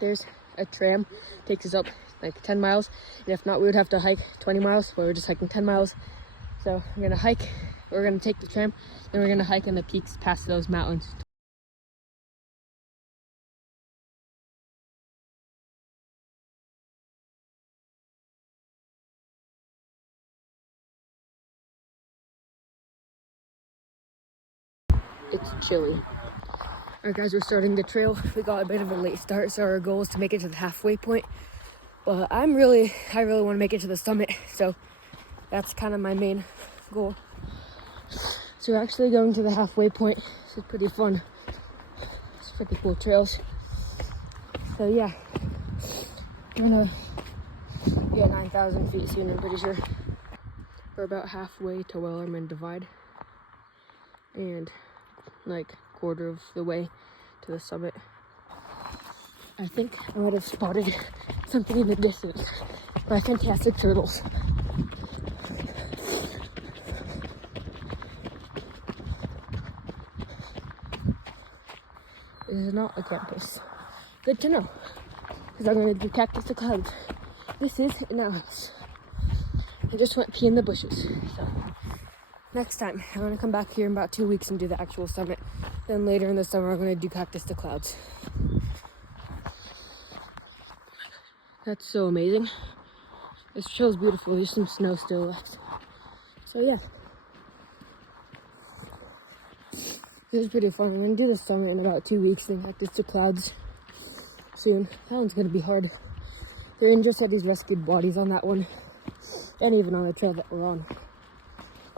there's a tram, takes us up like 10 miles. And if not, we would have to hike 20 miles, but we're just hiking 10 miles. So we're gonna hike, we're gonna take the tram, then we're gonna hike in the peaks past those mountains. It's chilly. Alright guys, we're starting the trail. We got a bit of a late start, so our goal is to make it to the halfway point. But I really want to make it to the summit, so that's kind of my main goal. So we're actually going to the halfway point. This is pretty fun. It's pretty cool trails. So yeah, we're gonna be at 9,000 feet soon, I'm pretty sure. We're about halfway to Wellerman Divide. And like quarter of the way to the summit. I think I might have spotted something in the distance. My fantastic turtles. This is not a campus. Good to know, because I'm going to do Cactus to Clouds. This is an house. I just went pee in the bushes. So next time, I'm going to come back here in about 2 weeks and do the actual summit. Then later in the summer, I'm going to do Cactus to Clouds. That's so amazing. This trail is beautiful. There's some snow still left. So yeah. This is pretty fun. I'm going to do the summit in about 2 weeks, then Cactus to Clouds soon. That one's going to be hard. The ranger said he's rescued bodies on that one. And even on the trail that we're on.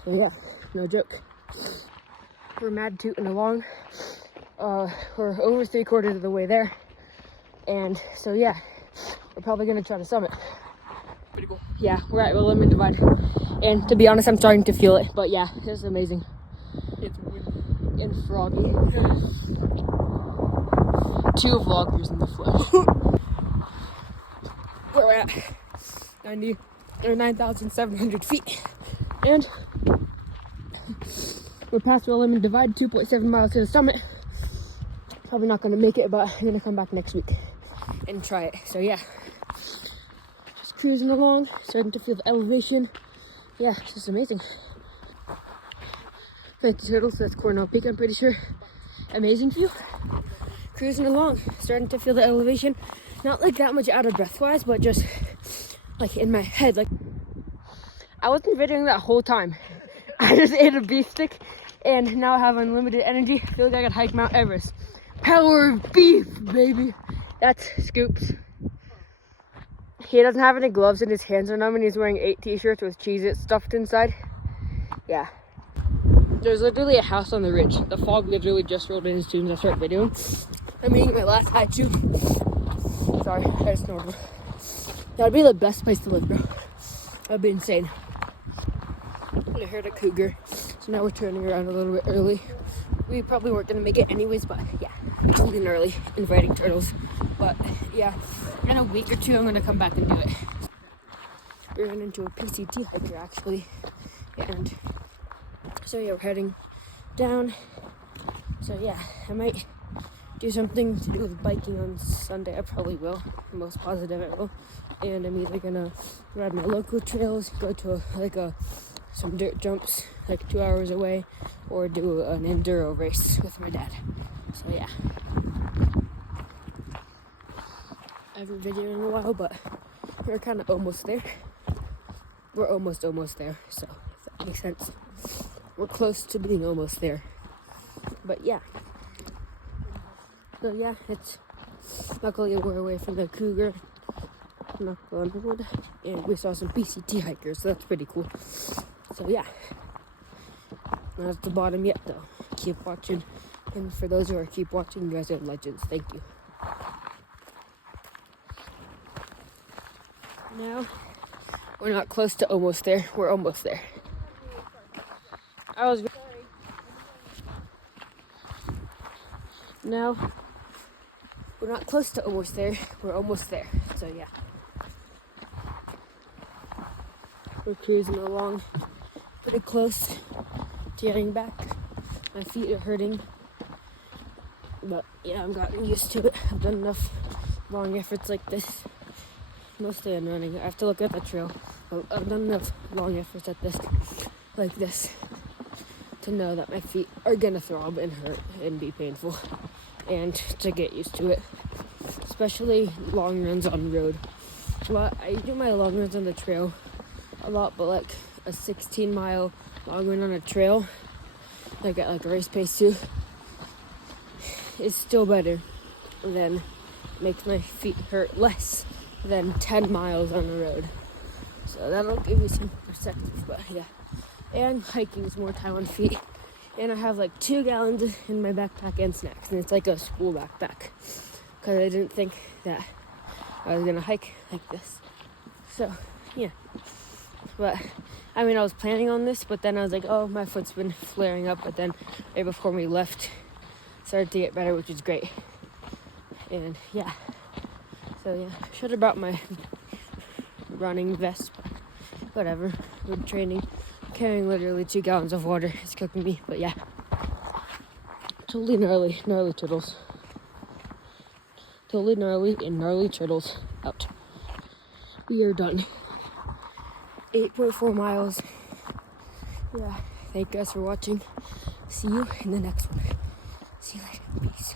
So yeah, no joke. We're mad tooting along. We're over 3/4 of the way there. And so yeah, we're probably gonna try to summit. Pretty cool. Yeah, we're at Wellerman Divide. And to be honest, I'm starting to feel it. But yeah, it's amazing. It's windy and froggy. 2 vloggers in the flesh. Where we're at 9,700 feet. And we're past Wellerman Divide, 2.7 miles to the summit. Probably not going to make it, but I'm going to come back next week and try it. So yeah, just cruising along, starting to feel the elevation. Yeah, it's just amazing. Like the turtles, that's Cornell Peak, I'm pretty sure. Amazing view. Cruising along, starting to feel the elevation. Not like that much out of breath wise, but just like in my head. Like I wasn't videoing that whole time. I just ate a beef stick and now I have unlimited energy. I feel like I could hike Mount Everest. Power of beef, baby. That's Scoops. He doesn't have any gloves and his hands are numb and he's wearing 8 t-shirts with Cheez-Its stuffed inside. Yeah. There's literally a house on the ridge. The fog literally just rolled in as soon as I start videoing. I'm eating my last high chew. Sorry, I just snorted. That'd be the best place to live, bro. That'd be insane. I heard a cougar, so now we're turning around a little bit early. We probably weren't gonna make it anyways, but yeah, coming early, inviting turtles. But yeah, in a week or 2, I'm gonna come back and do it. We ran into a PCT hiker actually, and so yeah, we're heading down. So yeah, I might do something to do with biking on Sunday. I probably will. I'm most positive I will. And I'm either gonna ride my local trails, go to some dirt jumps like 2 hours away, or do an enduro race with my dad. So yeah, I haven't videoed in a while, but we're kind of almost there. We're almost there, so if that makes sense. We're close to being almost there. But yeah, so yeah, it's luckily we're away from the cougar, knock on wood, and we saw some PCT hikers, so that's pretty cool. So yeah, not at the bottom yet though. Keep watching, and for those who are keep watching, you guys are legends. Thank you. Now we're not close to almost there. We're almost there. Now we're not close to almost there. We're almost there. So yeah, we're cruising along, pretty close to getting back. My feet are hurting, but yeah, I'm gotten used to it. I've done enough long efforts like this, mostly on running. I have to look at the trail. But I've done enough long efforts at this, like this, to know that my feet are gonna throb and hurt and be painful, and to get used to it. Especially long runs on road. I do my long runs on the trail a lot, but like a 16-mile long run on a trail, like at like a race pace too, is still better than, makes my feet hurt less than 10 miles on the road. So that'll give you some perspective, but yeah. And hiking is more time on feet. And I have like 2 gallons in my backpack and snacks, and it's like a school backpack, because I didn't think that I was gonna hike like this. So yeah, but I mean, I was planning on this, but then I was like, oh, my foot's been flaring up. But then right before we left, started to get better, which is great. And yeah, so yeah, should have brought my running vest, but whatever. With training, carrying literally 2 gallons of water is cooking me. But yeah, totally gnarly turtles. Totally gnarly and gnarly turtles out. We are done. 8.4 miles. Yeah, thank you guys for watching. See you in the next one. See you later. Peace.